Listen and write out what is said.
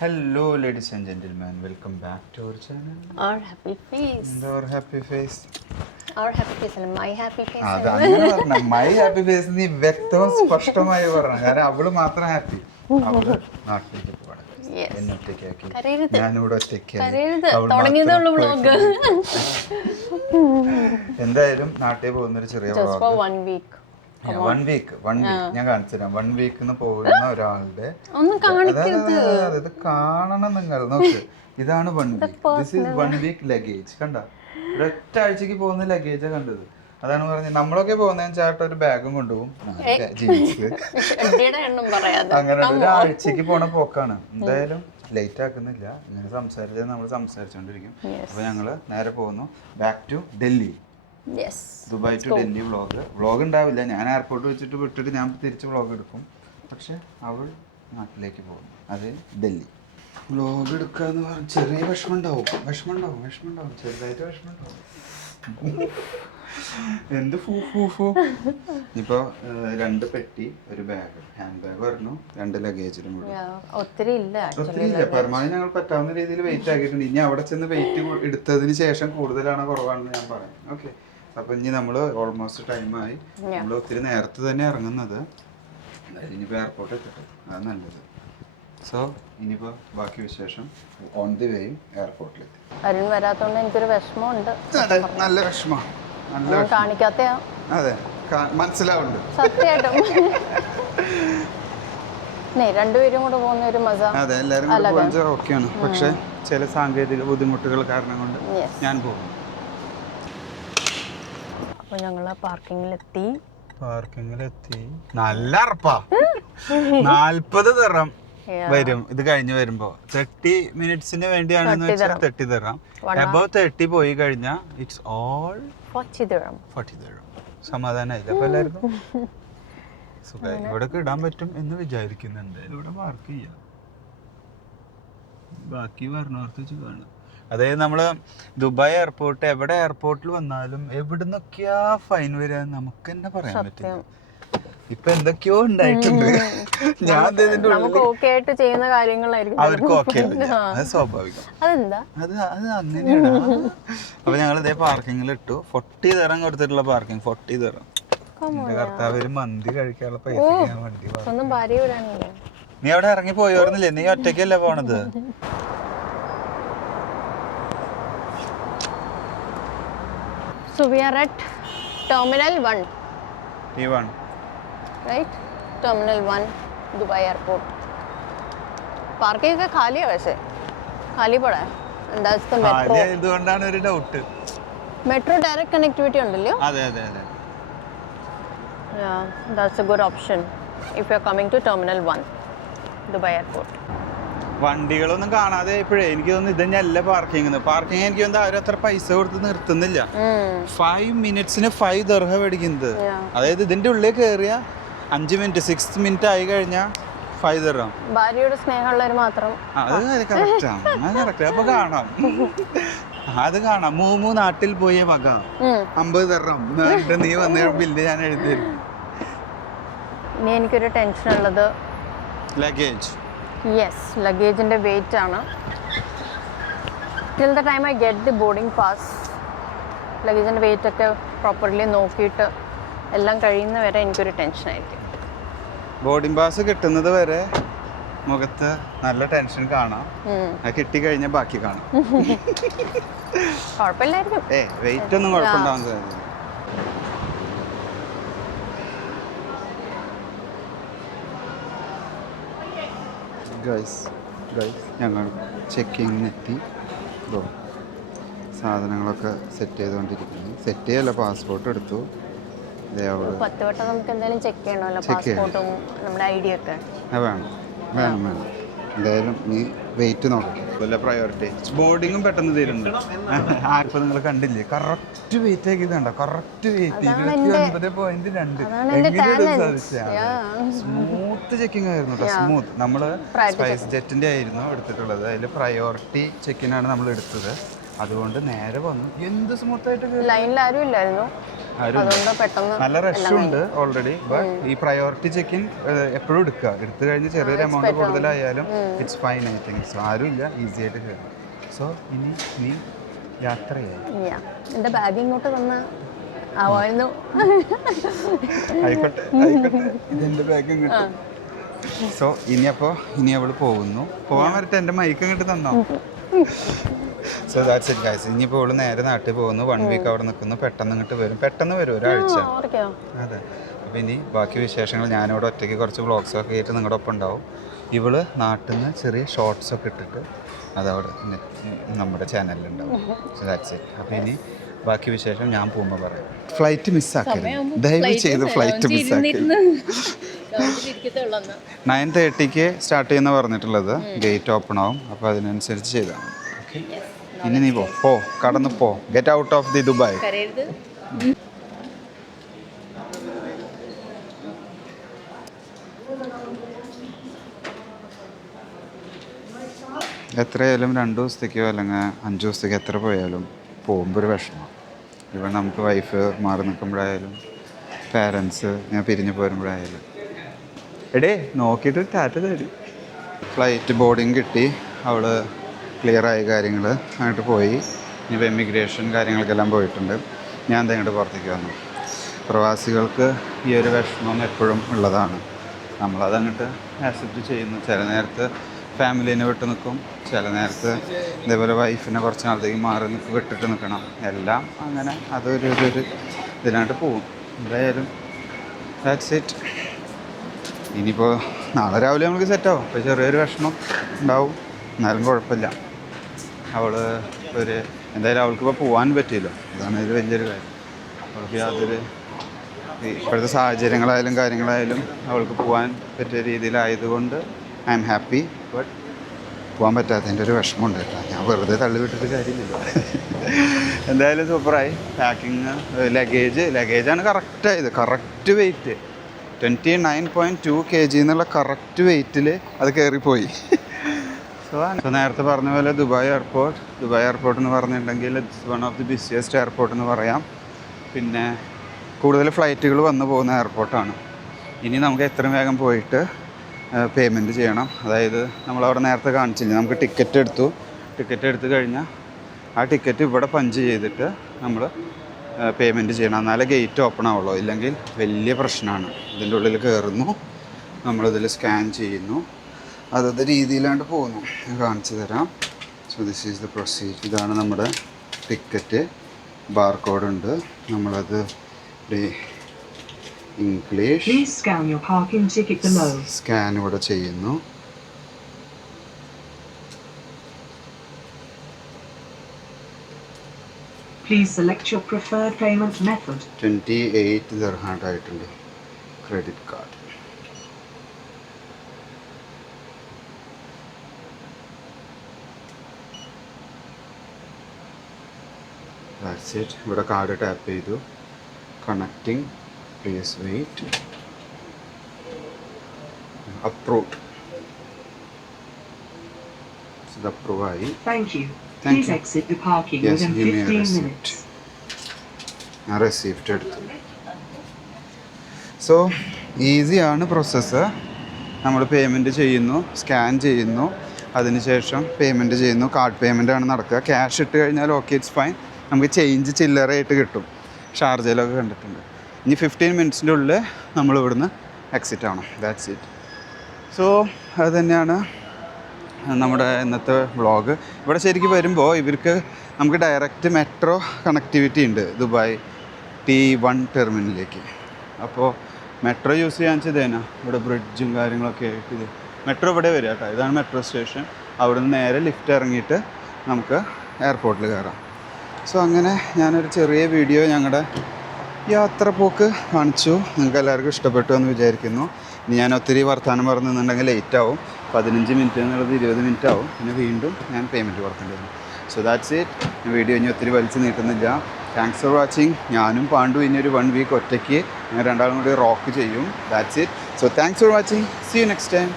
Hello, ladies and gentlemen. Welcome back to our channel. Our happy face. Our happy face. Our happy face അല്ല my happy face. അത് അങ്ങനെ പറഞ്ഞ my happy face നീ വ്യക്തവും സ്പഷ്ടമായി പറഞ്ഞു. കാരണം അവള് മാത്രം ഹാപ്പി. അവള് നാട്ടിലേക്ക് പോവാണ്. എന്നെ ഒറ്റയ്ക്കാക്കി. ഞാനിവിടെ ഒറ്റയ്ക്കായി. എന്തായാലും നാട്ടിൽ പോകുന്നൊരു ചെറിയ Just for 1 week. One week ഞാൻ കാണിച്ചു തരാം. 1 വീക്കിന് പോകുന്ന ഒരാളുടെ ഇത് കാണണം നിങ്ങൾ. നോക്ക്, ഇതാണ് 1 week. This is 1 week luggage. കണ്ട, ഒരൊറ്റ ആഴ്ചക്ക് പോകുന്ന ലഗേജാ കണ്ടത്. അതാണ് പറഞ്ഞത്. നമ്മളൊക്കെ പോകുന്നതിന് ചേട്ടൻ ഒരു ബാഗും കൊണ്ടുപോകും, ജീൻസ്. അങ്ങനെ ഒരാഴ്ചക്ക് പോണ പോക്കാണ്. എന്തായാലും ലേറ്റ് ആക്കുന്നില്ല. ഇങ്ങനെ സംസാരിച്ചത് നമ്മൾ സംസാരിച്ചോണ്ടിരിക്കും. അപ്പൊ ഞങ്ങള് നേരെ പോകുന്നു back to Delhi. Dubai to Delhi vlog ഉണ്ടാവില്ല. ഞാൻ എയർപോർട്ട് വെച്ചിട്ട് വിട്ടിട്ട് ഞാൻ തിരിച്ച് വ്ളോഗ് എടുക്കും. പക്ഷെ അവൾ നാട്ടിലേക്ക് പോകുന്നു, അത് ഡൽഹി. വ്ളോഗ് എടുക്കാന്ന് പറഞ്ഞാൽ ചെറിയ വിഷമമുണ്ടാവും, ചെറുതായിട്ട് വിഷമമുണ്ടാവും. എന്ത് ഇപ്പൊ 2 പെട്ടി, ഒരു ബാഗ്, ഹാൻഡ് ബാഗ് പറഞ്ഞു, 2 ലഗേജിലും കൂടി. ഒത്തിരി ഇല്ല. പരമാവധി ഞങ്ങൾ പറ്റാവുന്ന രീതിയിൽ വെയിറ്റ് ആക്കിയിട്ടുണ്ട്. ഇനി അവിടെ ചെന്ന് വെയിറ്റ് എടുത്തതിന് ശേഷം കൂടുതലാണോ കുറവാണെന്ന് ഞാൻ പറയാം. ഓക്കെ, അപ്പൊ ഇനി നമ്മള് ഓൾമോസ്റ്റ് ടൈമായി. നമ്മൾ ഒത്തിരി നേരത്തെ തന്നെ ഇറങ്ങുന്നത്. ഇനിയിപ്പോ എയർപോർട്ട് എത്തിട്ട് അത് നല്ലത്. സോ ഇനിയിപ്പോ ബാക്കി വിശേഷം ഓൺ ദി വേയും എയർപോർട്ടിലെത്തി. അരുൺ വരാത്തോണ്ട് എനിക്കൊരു വിഷമമുണ്ട്. നല്ല വിഷമമാണ്. കാണിക്കാത്ത അതെ, മനസ്സിലാവുന്നുണ്ട് സത്യമായിട്ടും. രണ്ടുപേരും കൂടെ പോകുന്ന ഒരു മജ. അതെ, എല്ലാരും കൂടെ പോയാൽ ഓക്കെയാണ്. പക്ഷെ ചില സാങ്കേതിക ബുദ്ധിമുട്ടുകൾ കാരണം കൊണ്ട് ഞാൻ പോകും. അപ്പൊ ഞങ്ങള് പാർക്കിങ്ങിലെത്തി. നല്ല അറപ്പാ. 40 ദിർഹം വരും ഇത് കഴിഞ്ഞ് വരുമ്പോ. 30 മിനിറ്റ്സിന് വേണ്ടിയാണെന്ന് വെച്ചാൽ 30 ദിർഹം. അബവ് 30 പോയി കഴിഞ്ഞാൽ ഇറ്റ്സ് ഓൾ 40 ദിർഹം. സമാധാനമായില്ല. അപ്പൊ എല്ലാവർക്കും സുഖമായി. ഇവിടെ ഇടാൻ പറ്റും എന്ന് വിചാരിക്കുന്നുണ്ട്. ഇവിടെ പാർക്ക് ചെയ്യാം. ബാക്കി പറഞ്ഞോർത്ത് വെച്ച് കാണാം. അതായത് നമ്മള് ദുബായ് എയർപോർട്ട്, എവിടെ എയർപോർട്ടിൽ വന്നാലും എവിടുന്നൊക്കെയാ ഫൈൻ വരിക നമുക്ക് തന്നെ പറയാൻ പറ്റില്ല. ഇപ്പൊ എന്തൊക്കെയോ ഉണ്ടായിട്ടുണ്ട്. ഞാൻ ചെയ്യുന്ന കാര്യങ്ങളായിരിക്കും അവർക്ക് ഓക്കെ, അത് സ്വാഭാവികം. അത് അങ്ങനെയാണ്. അപ്പൊ ഞങ്ങൾ ഇതേ പാർക്കിങ്ങിൽ ഇട്ടു. 40 ദിർഹം കൊടുത്തിട്ടുള്ള പാർക്കിംഗ്. 40 ദിർഹം. എന്റെ കർത്താവ്, ഒരു മന്തി കഴിക്കാനുള്ള പൈസ ഞാൻ വണ്ടി. നീ അവിടെ ഇറങ്ങി പോയോർന്നില്ലേ? നീ ഒറ്റയ്ക്കല്ലേ പോണത്? So we are at Terminal 1. T1. Right? Terminal 1, Dubai Airport. Parking का खाली है वैसे. खाली पड़ा है. And that's the metro. खाली ഇതുകൊണ്ടാണ് ഒരു ഡൗട്ട്. Metro direct connectivity ഉണ്ടല്ലോ. അതെ. Yeah, that's a good option if you are coming to Terminal 1, Dubai Airport. വണ്ടികളൊന്നും കാണാതെ ഇപ്പോഴേ എനിക്ക് തോന്നുന്നു ഇത് തന്നെയല്ല പാർക്കിംഗ്. എനിക്ക് തോന്നുന്നു അവരത്ര പൈസ കൊടുത്ത് നിർത്തുന്നില്ല. 5 മിനിറ്റ്സിന് 5 ദിർഹം മേടിക്കുന്നത്. അതായത് ഇതിന്റെ ഉള്ളിൽ കയറിയ 5 മിനിറ്റ്, 6 മിനിറ്റ് ആയി കഴിഞ്ഞാൽ 5 ദിർഹം. ഭാര്യയോട് സ്നേഹമുള്ളവർ മാത്രം. അത് കറക്റ്റ്. അപ്പൊ കാണാം, അത് കാണാം. മൂന്ന് നാട്ടിൽ പോയ വക 50 ദിർഹം. നീ വന്ന ബില്ല് ഞാൻ എഴുതി തരും. ഇനി എനിക്കൊരു ടെൻഷൻ ഉള്ളത് ലഗേജ്. യെസ്, ലഗേജിൻ്റെ വെയിറ്റ് ആണ്. Till the time I get the boarding pass, ലഗേജിൻ്റെ വെയിറ്റ് ഒക്കെ പ്രോപ്പർലി നോക്കിയിട്ട് എല്ലാം കഴിയുന്ന വരെ എനിക്കൊരു ടെൻഷനായിരിക്കും. ബോർഡിംഗ് പാസ് കിട്ടുന്നത് വരെ മുഖത്ത് നല്ല ടെൻഷൻ കാണാം. കിട്ടിക്കഴിഞ്ഞാൽ ബാക്കി കാണാം. കുഴപ്പമില്ലായിരിക്കും. വെയിറ്റ് ഒന്നും കുഴപ്പമുണ്ടാവുന്നത്. ഞങ്ങൾ ചെക്കിങ്ങിനെത്തി. സാധനങ്ങളൊക്കെ സെറ്റ് ചെയ്തുകൊണ്ടിരിക്കുന്നു. സെറ്റ് ചെയ്യല്ല, പാസ്പോർട്ട് എടുത്തു. 10 വട്ടം നമുക്ക് എന്തായാലും ചെക്ക് ചെയ്യണമല്ലോ, പാസ്പോർട്ടും നമ്മുടെ ഐ ഡി ഒക്കെ. വേണം. എന്തായാലും നീ വെയിറ്റ് നോക്കട്ടെ. വല്ല പ്രയോറിറ്റി. ബോർഡിങ്ങും പെട്ടെന്ന് തീരുന്നുണ്ട്. ഇപ്പൊ നിങ്ങൾ കണ്ടില്ലേ, കറക്റ്റ് വെയിറ്റ് ആക്കിയതാണ്ടോ? Correct weight 29.2. എങ്ങനെയാണ് സാധിച്ചത്? സ്മൂത്ത് ചെക്കിംഗ് ആയിരുന്നു കേട്ടോ, സ്മൂത്ത്. നമ്മള് സ്പൈസ് ജെറ്റിന്റെ ആയിരുന്നു എടുത്തിട്ടുള്ളത്. അതിൽ പ്രയോറിറ്റി ചെക്കിനാണ് നമ്മൾ എടുത്തത്. അതുകൊണ്ട് നേരെ വന്നു. എന്ത് സ്മൂത്തായിട്ട് ലൈനിൽ ആരും ഇല്ലായിരുന്നു, അതുകൊണ്ട് പെട്ടെന്ന് നല്ല റഷ് ഉണ്ട് ഓൾറെഡി. ബട്ട് ഈ പ്രയോറിറ്റി ചെക്കിൻ എപ്പോഴും എടുക്കുക. എടുത്തു കഴിഞ്ഞ് ചെറിയൊരു എമൗണ്ട് കൂടുതലായാലും it's fine. I think so. ആരും ഇല്ല, ഈസി ആയിട്ട് കയറും. സോ ഇനി നീ യാത്രയായി. എൻ്റെ ബാഗ് ഇങ്ങോട്ട് തന്ന ആവായിരുന്നു. ആയിക്കോട്ടെ ഇതെൻ്റെ ബാഗ് ഇങ്ങോട്ട്. സോ ഇനി അവള് പോകുന്നു. പോകാൻ വരട്ടെ, എൻ്റെ മൈക്ക് ഇങ്ങോട്ട് തന്നോ. So that's it guys. ഇനിയിപ്പോൾ അവള് നേരെ നാട്ടിൽ പോകുന്നു. 1 വീക്ക് അവിടെ നിൽക്കുന്നു. പെട്ടെന്ന് ഇങ്ങോട്ട് വരും, ഒരാഴ്ച. അതെ. അപ്പോൾ ഇനി ബാക്കി വിശേഷങ്ങൾ ഞാനിവിടെ ഒറ്റയ്ക്ക് കുറച്ച് വ്ളോഗ്സൊക്കെ ആയിട്ട് നിങ്ങളുടെ ഒപ്പം ഉണ്ടാവും. ഇവള് നാട്ടിൽ നിന്ന് ചെറിയ ഷോർട്സൊക്കെ ഇട്ടിട്ട് അതവിടെ നമ്മുടെ ചാനലിലുണ്ടാവും. So that's it. അപ്പോൾ ഇനി ബാക്കി വിശേഷം ഞാൻ പോകുമ്പോൾ പറയാം. ഫ്ലൈറ്റ് മിസ്സാക്കരുത്, ദയവ് ചെയ്ത് ഫ്ലൈറ്റ് മിസ്സാക്കരുത്. 9:30 സ്റ്റാർട്ട് ചെയ്യുന്ന പറഞ്ഞിട്ടുള്ളത്. ഗേറ്റ് ഓപ്പൺ ആവും, അപ്പോൾ അതിനനുസരിച്ച് ചെയ്താൽ മതി. ഓക്കെ, ഇനി നീ പോ, കടന്നു പോ. Get out of the Dubai. എത്രയായാലും 2 ദിവസത്തേക്കോ അല്ലെങ്കിൽ 5 ദിവസത്തേക്കോ എത്ര പോയാലും പോകുമ്പോൾ ഒരു വിഷമം. ഇവൻ നമുക്ക് വൈഫ് മാറി നിൽക്കുമ്പോഴായാലും പാരൻസ് ഞാൻ പിരിഞ്ഞു പോരുമ്പോഴായാലും എടേ നോക്കിയിട്ട് ടാറ്റ തരും. ഫ്ലൈറ്റ് ബോർഡിങ് കിട്ടി, അവൾ ക്ലിയറായ കാര്യങ്ങൾ അങ്ങോട്ട് പോയി. ഇനിയിപ്പോൾ എമിഗ്രേഷൻ കാര്യങ്ങൾക്കെല്ലാം പോയിട്ടുണ്ട്. ഞാൻ അങ്ങോട്ട് പുറത്തേക്ക് വന്നു. പ്രവാസികൾക്ക് ഈ ഒരു വിഷമം എപ്പോഴും ഉള്ളതാണ്. നമ്മളതങ്ങോട്ട് ആക്സെപ്റ്റ് ചെയ്യുന്നു. ചില നേരത്ത് ഫാമിലീനെ വിട്ട് നിൽക്കും, ചില നേരത്ത് ഇതേപോലെ വൈഫിനെ കുറച്ച് നാളത്തേക്ക് വിട്ടിട്ട് നിൽക്കണം. എല്ലാം അങ്ങനെ അതൊരു ഇതിനായിട്ട് പോവും. എന്തായാലും ദാറ്റ്സ് ഇറ്റ്. ഇനിയിപ്പോൾ നാളെ രാവിലെ നമുക്ക് സെറ്റാവും. അപ്പോൾ ചെറിയൊരു വിഷമം ഉണ്ടാവും, എന്നാലും കുഴപ്പമില്ല. എന്തായാലും അവൾക്കിപ്പോൾ പോകാൻ പറ്റിയില്ല, അതാണ് ഒരു വലിയൊരു കാര്യം. അവൾക്ക് യാതൊരു ഇപ്പോഴത്തെ സാഹചര്യങ്ങളായാലും കാര്യങ്ങളായാലും അവൾക്ക് പോകാൻ പറ്റിയ രീതിയിലായതുകൊണ്ട് ഐ എം ഹാപ്പി. ബട്ട് പോകാൻ പറ്റാത്തതിൻ്റെ ഒരു വിഷമമുണ്ട് കേട്ടോ. ഞാൻ വെറുതെ തള്ളിവിട്ടിട്ട് കാര്യമില്ല. എന്തായാലും സൂപ്പറായി. പാക്കിങ് ലഗേജാണ് കറക്റ്റായത്. കറക്റ്റ് വെയിറ്റ് 29.2 kg എന്നുള്ള കറക്റ്റ് വെയിറ്റിൽ അത് കയറിപ്പോയി. സോ നേരത്തെ പറഞ്ഞ പോലെ ദുബായ് എയർപോർട്ട് എന്ന് പറഞ്ഞിട്ടുണ്ടെങ്കിൽ it's one of the busiest airport എന്ന് പറയാം. പിന്നെ കൂടുതൽ ഫ്ലൈറ്റുകൾ വന്നു പോകുന്ന എയർപോർട്ടാണ്. ഇനി നമുക്ക് എത്രയും വേഗം പോയിട്ട് പേയ്മെൻറ്റ് ചെയ്യണം. അതായത് നമ്മളവിടെ നേരത്തെ കാണിച്ചില്ല, നമുക്ക് ടിക്കറ്റ് എടുത്തു കഴിഞ്ഞാൽ ആ ടിക്കറ്റ് ഇവിടെ പഞ്ച് ചെയ്തിട്ട് നമ്മൾ പേയ്മെൻറ്റ് ചെയ്യണം. എന്നാലേ ഗേറ്റ് ഓപ്പൺ ആവുള്ളൂ, ഇല്ലെങ്കിൽ വലിയ പ്രശ്നമാണ്. ഇതിൻ്റെ ഉള്ളിൽ കയറുന്നു, നമ്മളിതിൽ സ്കാൻ ചെയ്യുന്നു, അതത് രീതിയിലാണ്ട് പോകുന്നു. ഞാൻ കാണിച്ചു തരാം. So this is the procedure. ഇതാണ് നമ്മുടെ ടിക്കറ്റ്. ബാർകോഡ് ഉണ്ട്. നമ്മളത് ഇംഗ്ലീഷ് സ്കാൻ ഇവിടെ ചെയ്യുന്നു. Please select your preferred payment method. 28 dirham ആയിട്ടുണ്ട് ക്രെഡിറ്റ് കാർഡ്. That's it. ഇവിടെ കാർഡ് ടാപ്പ് ചെയ്തു. Connecting. Please wait. Approved. So the approve. Thank you. Please exit the parking within 15 minutes. ഞാൻ receipt എടുത്തു. So ഈസിയാണ് process. നമ്മൾ payment ചെയ്യുന്നു, scan ചെയ്യുന്നു, അതിനുശേഷം പേയ്മെൻറ്റ് ചെയ്യുന്നു. കാർഡ് പേയ്മെൻ്റ് ആണ് നടക്കുക. ക്യാഷ് ഇട്ട് കഴിഞ്ഞാൽ ഓക്കെ, ഇറ്റ്സ് ഫൈൻ. നമുക്ക് ചേഞ്ച് ചില്ലറയായിട്ട് കിട്ടും. ഷാർജയിലൊക്കെ കണ്ടിട്ടുണ്ട്. ഇനി 15 മിനിറ്റ്സിൻ്റെ ഉള്ളിൽ നമ്മൾ ഇവിടുന്ന് എക്സിറ്റ് ആവണം. That's it. സോ അത് തന്നെയാണ് നമ്മുടെ ഇന്നത്തെ വ്ളോഗ്. ഇവിടെ ശരിക്കും വരുമ്പോൾ ഇവർക്ക് നമുക്ക് ഡയറക്റ്റ് മെട്രോ കണക്ടിവിറ്റി ഉണ്ട് ദുബായ് T1 ടെർമിനലിലേക്ക്. അപ്പോൾ മെട്രോ യൂസ് ചെയ്യാൻ ചെയ്തേനാ. ഇവിടെ ബ്രിഡ്ജും കാര്യങ്ങളൊക്കെ ആയിട്ട് ഇത് മെട്രോ ഇവിടെ വരിക കേട്ടോ. ഇതാണ് മെട്രോ സ്റ്റേഷൻ. അവിടെ നിന്ന് നേരെ ലിഫ്റ്റ് ഇറങ്ങിയിട്ട് നമുക്ക് എയർപോർട്ടിൽ കയറാം. സോ അങ്ങനെ ഞാനൊരു ചെറിയ വീഡിയോ ഞങ്ങളുടെ യാത്ര പോക്ക് കാണിച്ചു. നിങ്ങൾക്ക് എല്ലാവർക്കും ഇഷ്ടപ്പെട്ടു എന്ന് വിചാരിക്കുന്നു. ഇനി ഞാൻ ഒത്തിരി വർത്തമാനം പറഞ്ഞിട്ടുണ്ടെങ്കിൽ ലേറ്റ് ആവും. 15 മിനിറ്റ് എന്നുള്ളത് 20 മിനിറ്റ് ആവും. പിന്നെ വീണ്ടും ഞാൻ പേയ്മെൻറ്റ് കൊടുക്കേണ്ടി വരും. So that's it. വീഡിയോ ഇനി ഒത്തിരി വലിച്ചു നീട്ടുന്നില്ല. Thanks for watching. ഞാനും പാണ്ഡു ഇനി ഒരു 1 വീക്ക് ഒറ്റയ്ക്ക് ഞങ്ങൾ രണ്ടാളും കൂടി റോക്ക് ചെയ്യും. That's it. So thanks for watching. See you next time.